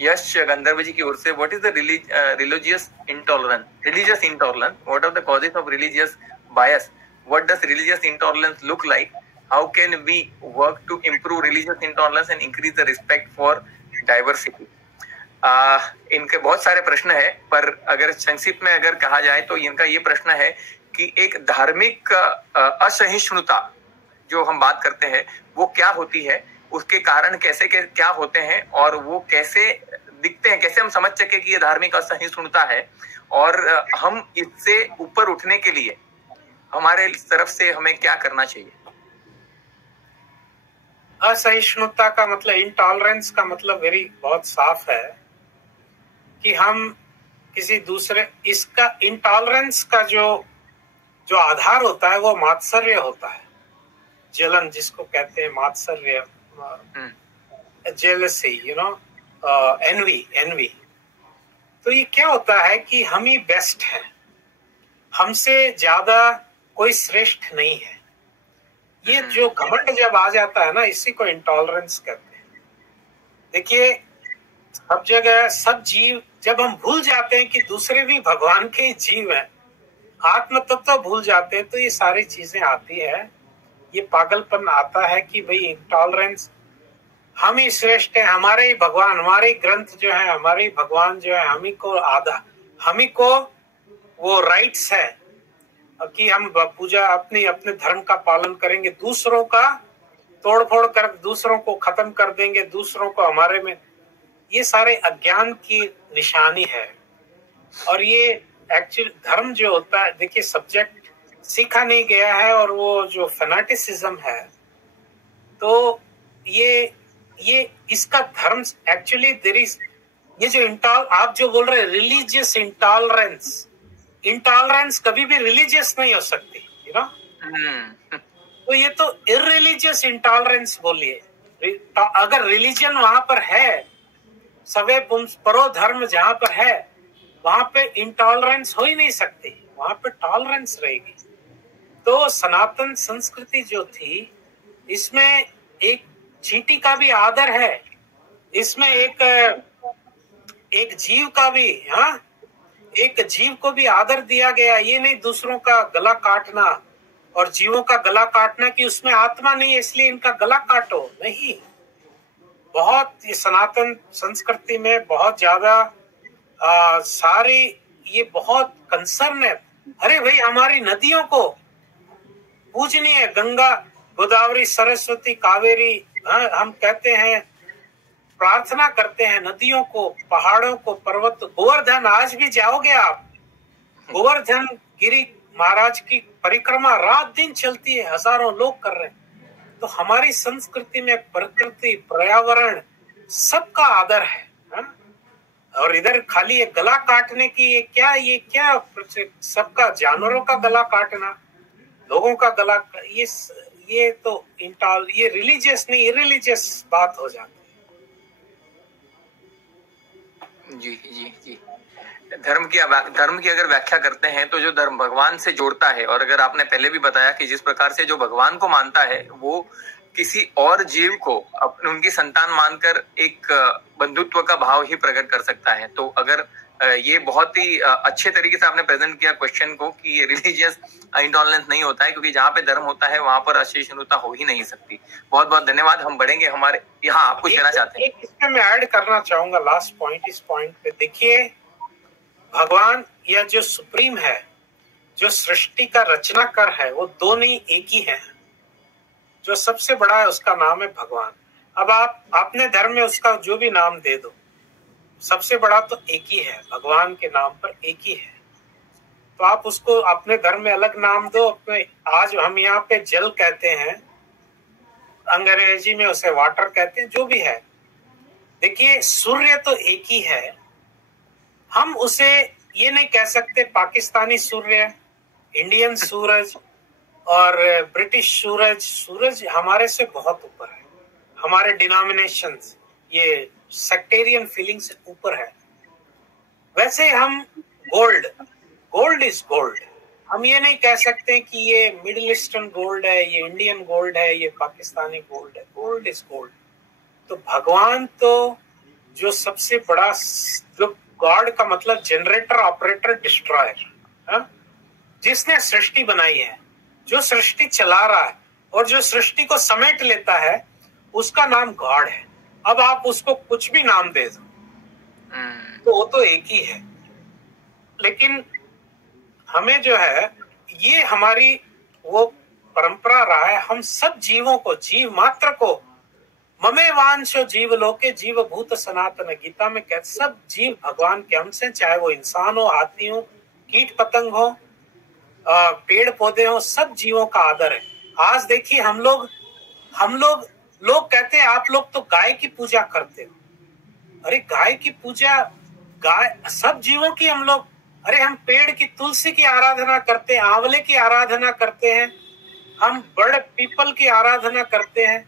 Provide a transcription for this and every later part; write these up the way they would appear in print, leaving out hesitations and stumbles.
यश गंधर्व जी की ओर से, what is the religious intolerance, what are the causes of religious bias, what does religious intolerance look like, how can we work to improve religious intolerance and increase the respect for diversity. इनके बहुत सारे प्रश्न है, पर अगर संक्षिप्त में अगर कहा जाए तो इनका ये प्रश्न है कि एक धार्मिक असहिष्णुता जो हम बात करते हैं वो क्या होती है, उसके कारण कैसे क्या होते हैं, और वो कैसे दिखते हैं, कैसे हम समझ सके कि ये धार्मिक असहिष्णुता है, और हम इससे ऊपर उठने के लिए हमारे तरफ से हमें क्या करना चाहिए। असहिष्णुता का मतलब, इंटॉलरेंस का मतलब बहुत साफ है कि हम किसी दूसरे, इसका इंटॉलरेंस का जो आधार होता है वो मात्सर्य होता है, जलन जिसको कहते हैं, मात्सर्य, जेलसी, एनवी। तो ये क्या होता है कि हम ही बेस्ट हैं, हमसे ज्यादा कोई श्रेष्ठ नहीं है। ये जो घमंड जब आ जाता है ना, इसी को इंटॉलरेंस कहते हैं। देखिए, सब जगह सब जीव, जब हम भूल जाते हैं कि दूसरे भी भगवान के जीव हैं, आत्म तत्व भूल जाते हैं, तो ये सारी चीजें आती है, ये पागलपन आता है कि भाई इंटॉलरेंस, हम ही श्रेष्ठ हैं, हमारे ही भगवान, हमारे ही ग्रंथ जो है, हमारे ही भगवान जो है, हम ही को वो राइट्स है कि हम पूजा अपने धर्म का पालन करेंगे, दूसरों का तोड़फोड़ कर दूसरों को खत्म कर देंगे, दूसरों को हमारे में, ये सारे अज्ञान की निशानी है। और ये एक्चुअल धर्म जो होता है, देखिए सब्जेक्ट सीखा नहीं गया है, और वो जो फैनाटिसिज्म है, तो ये इसका धर्म एक्चुअली देयर इज, ये जो आप जो बोल रहे हैं रिलीजियस इंटॉलरेंस कभी भी रिलीजियस नहीं हो सकती, तो ये तो इररिलीजियस इंटॉलरेंस बोलिए। अगर रिलीजन वहां पर है, सवे परो धर्म जहां पर है, वहां पे इंटॉलरेंस हो ही नहीं सकती, वहां पे टॉलरेंस रहेगी। तो सनातन संस्कृति जो थी, इसमें एक चींटी का भी आदर है, इसमें एक जीव का भी, एक जीव को भी आदर दिया गया। ये नहीं दूसरों का गला काटना और जीवों का गला काटना कि उसमें आत्मा नहीं है इसलिए इनका गला काटो, नहीं। बहुत ये सनातन संस्कृति में बहुत ज्यादा सारी ये बहुत कंसर्न है। अरे भाई, हमारी नदियों को पूजनी है, गंगा, गोदावरी, सरस्वती, कावेरी, हम कहते हैं, प्रार्थना करते हैं नदियों को, पहाड़ों को, पर्वत, गोवर्धन, आज भी जाओगे आप, गोवर्धन गिरी महाराज की परिक्रमा रात दिन चलती है, हजारों लोग कर रहे हैं। तो हमारी संस्कृति में प्रकृति, पर्यावरण, सबका आदर है, और इधर खाली ये गला काटने की ये क्या सबका, जानवरों का गला काटना, लोगों का गला, ये तो ये रिलीजियस नहीं, इररिलीजियस बात हो जाती है। जी। धर्म की अगर व्याख्या करते हैं तो जो धर्म भगवान से जोड़ता है, और अगर आपने पहले भी बताया कि जिस प्रकार से जो भगवान को मानता है वो किसी और जीव को उनकी संतान मानकर एक बंधुत्व का भाव ही प्रकट कर सकता है। तो अगर ये बहुत ही अच्छे तरीके से आपने प्रेजेंट किया क्वेश्चन को कि ये रिलीजियस इंटॉलरेंस नहीं होता है, क्योंकि जहाँ पे धर्म होता है वहां पर असहिष्णुता हो ही नहीं सकती। बहुत बहुत धन्यवाद। हम बढ़ेंगे हमारे यहाँ, आप कुछ कहना चाहते हैं? इसमें मैं ऐड करना चाहूंगा लास्ट पॉइंट, इस पॉइंट पे देखिए, भगवान या जो सुप्रीम है, जो सृष्टि का रचनाकार है, वो दो नहीं एक ही है। जो सबसे बड़ा है उसका नाम है भगवान। अब आप अपने धर्म में उसका जो भी नाम दे दो, सबसे बड़ा तो एक ही है, भगवान के नाम पर एक ही है। तो आप उसको अपने धर्म में अलग नाम दो, अपने, आज हम यहाँ पे जल कहते हैं, अंग्रेजी में उसे वाटर कहते हैं, जो भी है। देखिए, सूर्य तो एक ही है, हम उसे ये नहीं कह सकते पाकिस्तानी सूर्य, इंडियन सूरज और ब्रिटिश सूरज हमारे से बहुत ऊपर है। हमारे डिनोमिनेशंस, ये सेक्टेरियन फीलिंग से ऊपर है। वैसे हम गोल्ड इज गोल्ड, हम ये नहीं कह सकते कि ये मिडिल ईस्टर्न गोल्ड है, ये इंडियन गोल्ड है, ये पाकिस्तानी गोल्ड है। Gold is gold. तो भगवान तो जो सबसे बड़ा, जो गॉड का मतलब जनरेटर, ऑपरेटर, डिस्ट्रॉयर, जिसने सृष्टि बनाई है, जो सृष्टि चला रहा है और जो सृष्टि को समेट लेता है, उसका नाम गॉड है। अब आप उसको कुछ भी नाम दे दो तो वो तो एक ही है। लेकिन हमें जो है, ये हमारी वो परंपरा रहा है, हम सब जीवों को, जीव मात्र को, ममे वांशो जीव लोके जीव भूत सनातन, गीता में कहते सब जीव भगवान के अंश हैं, चाहे वो इंसान हो, हाथी हो, कीट पतंग हो, पेड़ पौधे हो, सब जीवों का आदर है। आज देखिए हम लोग कहते हैं आप लोग तो गाय की पूजा करते हो। अरे गाय की पूजा, गाय सब जीवों की हम लोग, अरे हम पेड़ की, तुलसी की आराधना करते हैं, आंवले की आराधना करते हैं, हम बड़ पीपल की आराधना करते हैं,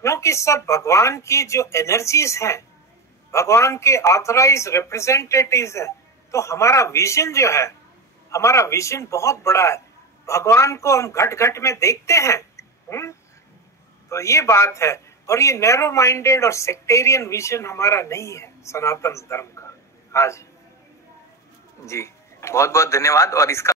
क्योंकि सब भगवान की जो एनर्जीज हैं, भगवान के ऑथराइज रिप्रेजेंटेटिव्स हैं। तो हमारा विजन जो है, हमारा विजन बहुत बड़ा है, भगवान को हम घट घट में देखते हैं। तो ये बात है, और ये नैरो माइंडेड और सेक्टेरियन विजन हमारा नहीं है सनातन धर्म का। हाँ जी, बहुत बहुत धन्यवाद। और इसका